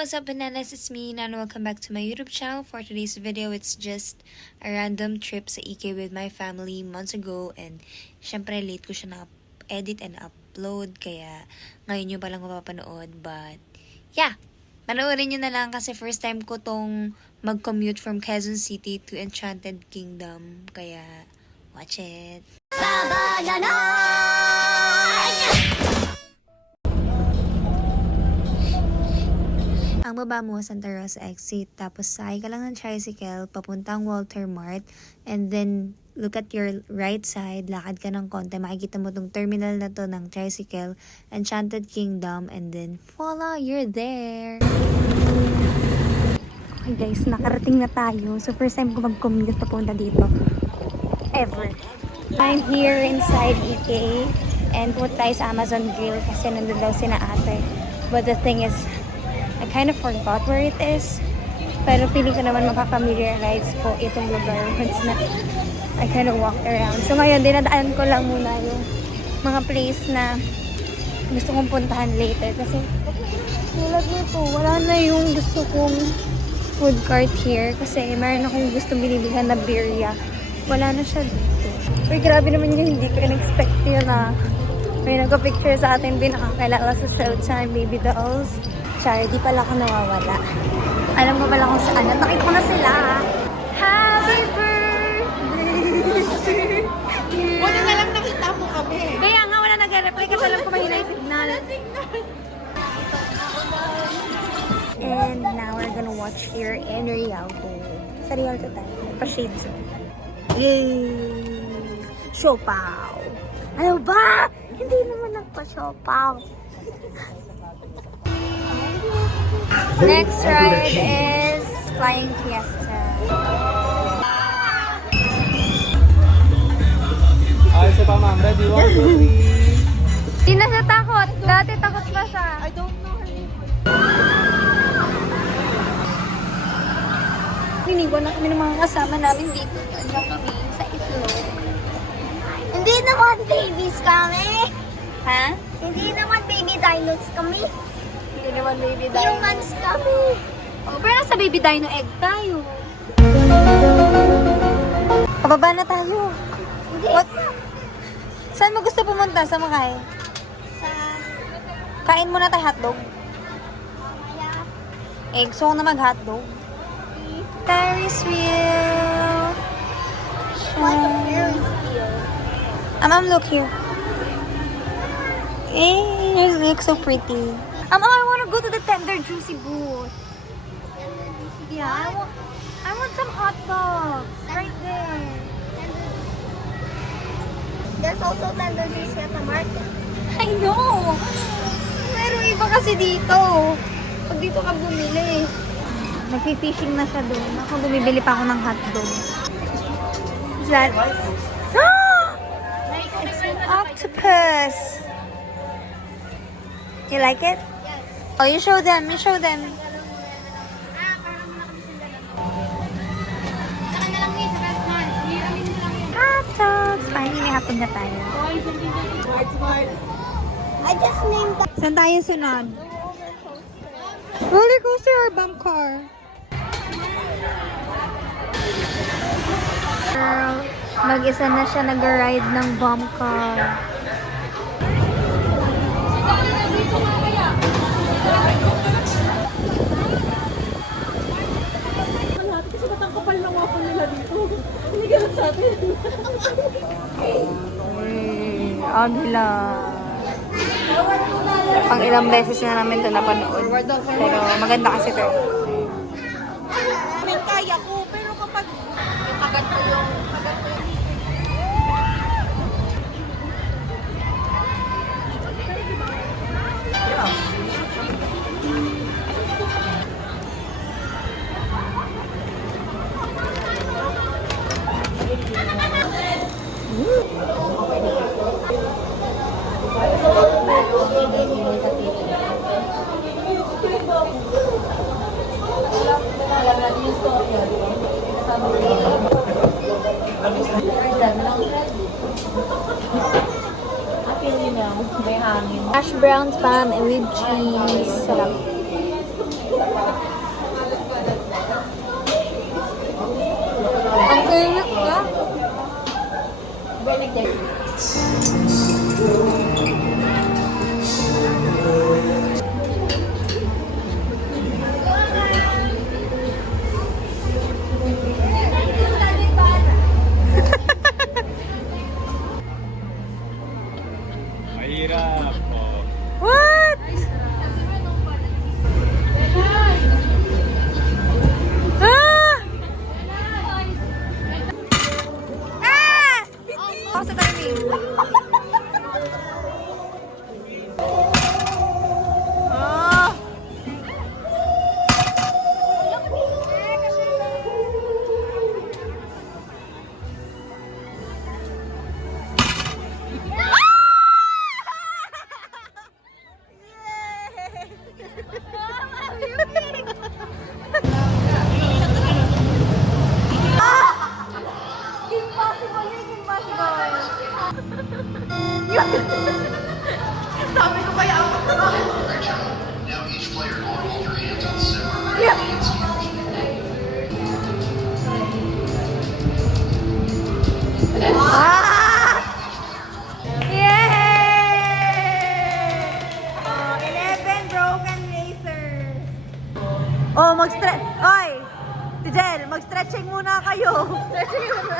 what's up bananas? It's me and welcome back to my YouTube channel. For today's video, it's just a random trip sa EK with my family months ago, and syempre late ko siya na-edit and upload, kaya ngayon nyo palang mapapanood. But yeah, panoorin nyo na lang kasi first time ko tong mag-commute from Quezon City to Enchanted Kingdom, kaya watch it. Ang baba mo, Santa Rosa exit, tapos sakay ka lang ng tricycle, papuntang Walter Mart, and then look at your right side, lakad ka ng konti, makikita mo tong terminal na to ng tricycle, Enchanted Kingdom, and then voila, you're there! Okay guys, nakarating na tayo. So first time ko mag-commute papunta dito. Ever. I'm here inside EK, and punta tayo sa Amazon Grill kasi nandun daw sina ate. But the thing is, I kind of forgot where it is. Pero feeling ko naman makafamiliarize ko itong lugar once na I kind of walked around. So ngayon, dinadaan ko lang muna yung mga place na gusto kong puntahan later. Kasi tulad nito, wala na yung gusto kong food cart here. Kasi meron akong gusto binibilhan na birria. Wala na siya dito. Pero grabe naman yung hindi ko in-expect yun na may nagpa-picture sa atin pinakakilala sa Showtime Baby Dolls. Char, di pala ako nawawala. Alam ko pala kung saan. Nakita ko na sila. Happy birthday! Wala na lang nakita mo kami. Kaya nga wala nag-reply kasi alam ko mahina yung signal. And now we're gonna watch here in Rialto. Sa Rialto tayo. Pa-shades. Yay! Siopaw! Ano ba? Hindi naman nagpa-siopaw. Next ride is Flying Fiesta. Ay, sa ma'am. Ready? 1, 2, 3. Hindi na siya takot. Dati takot pa siya. I don't know her name. Hiniwan na kami ng mga kasama namin dito. Nandiyan kami sa itlog. Hindi naman babies kami. Ha? Hindi naman baby dinos kami. Hindi naman baby dino. Humans kami. Oh, pero nasa baby dino egg tayo. Pababa na tayo. Hindi. What? Saan mo gusto pumunta? Sa Makay? Sa... Kain muna tayo hotdog. Kaya... Egg. So, na mag-hotdog. Ferris wheel. What a Ferris wheel. Mom, look here. It looks so pretty. I want to go to the tender juicy booth. Yeah, I want some hot dogs right there. There's also tender juice at the market. I know. Pero iba kasi dito. Pag dito ka bumili. Nagpi-fishing na siya doon. Ako bumibili pa ako ng hotdog. Is that? It's an octopus. You like it? Oh, you show them. You show them. Hot dogs. Finally, may hapon na tayo. I just named that. Saan tayo sunod? Roller coaster or bump car? Girl, mag-isa na siya nag-ride ng bump car. Kasi batang kapal ng waffle nila dito. Hindi ganun sa atin. Agila. Pang ilang beses na namin ito napanood. Pero maganda kasi ito. May kaya ko, pero kapag agad ko yung... Hash brown spam and with cheese. Sarap. Oh, mag-stretch. Oy! Tijel, mag-stretching muna kayo. Stretching muna.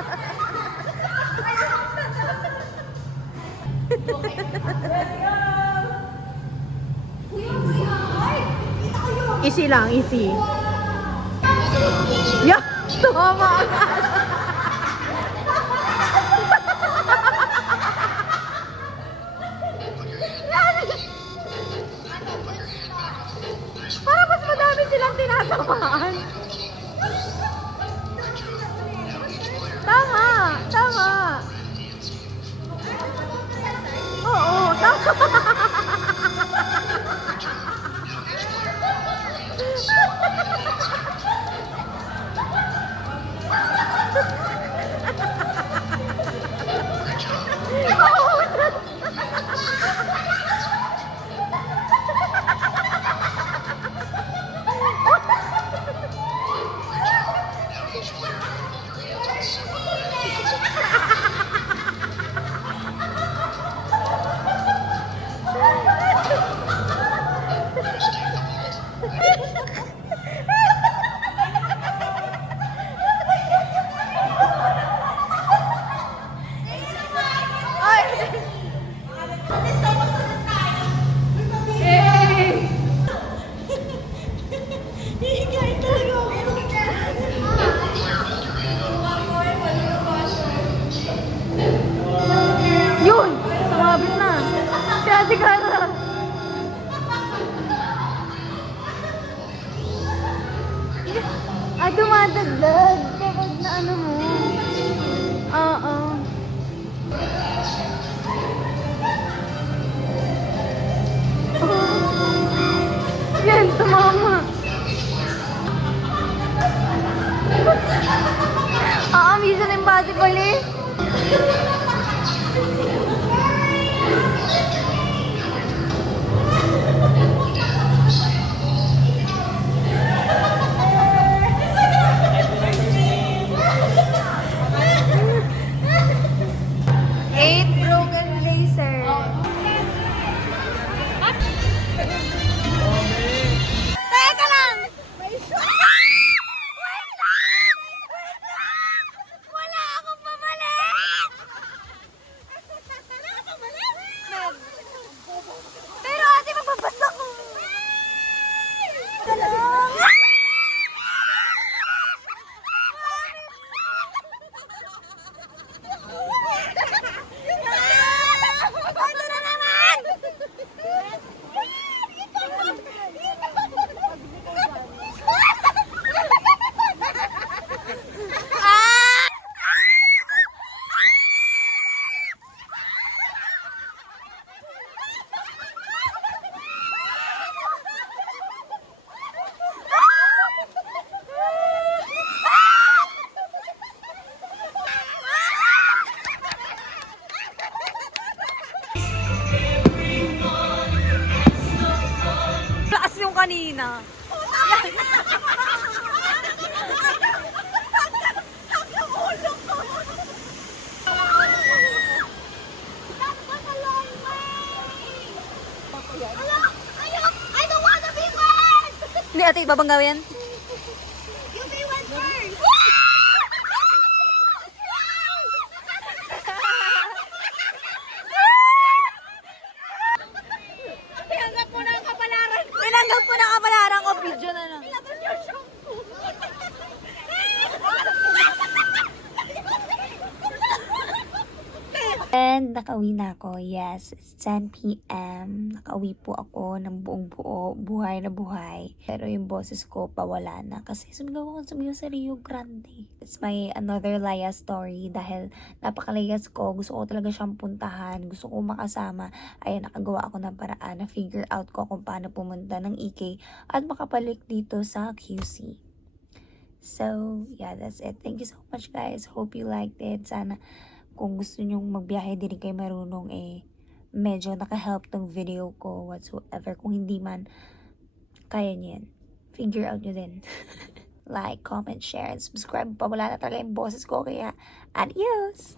Easy lang, easy. Yeah! Tumama ka. Para mas madami silang tinatamaan. Tama, tama. Oo, tama. Yun! Sumabit na. Si Ate Cara. Ay, dumadagdag. Kapag na ano mo. Oo. Yan, tumama. Mission Impossible eh. Lakas yung kanina. I don't want to be wet! Hindi, ate, babanggaw yan. You be wet first! Tinanggap mo na ang kapalaran. Tinanggap ko na kapalaran ko. Video na lang. And nakauwi na ako. Yes, it's 10 p.m. Nakauwi po ako ng buong buo, buhay na buhay. Pero yung boses ko pawala na kasi sumigaw sa Rio Grande. It's my another Laya story dahil napakalayas ko. Gusto ko talaga siyang puntahan. Gusto ko makasama. Ayan, nakagawa ako ng paraan na figure out ko kung paano pumunta ng EK at makapalik dito sa QC. So, yeah, that's it. Thank you so much, guys. Hope you liked it. Sana kung gusto nyong magbiyahe din kayo marunong medyo naka-help tong video ko whatsoever. Kung hindi man, kaya nyo yan. Figure out nyo din. Like, comment, share, and subscribe. Pawala na talaga yung boses ko. Kaya, adios!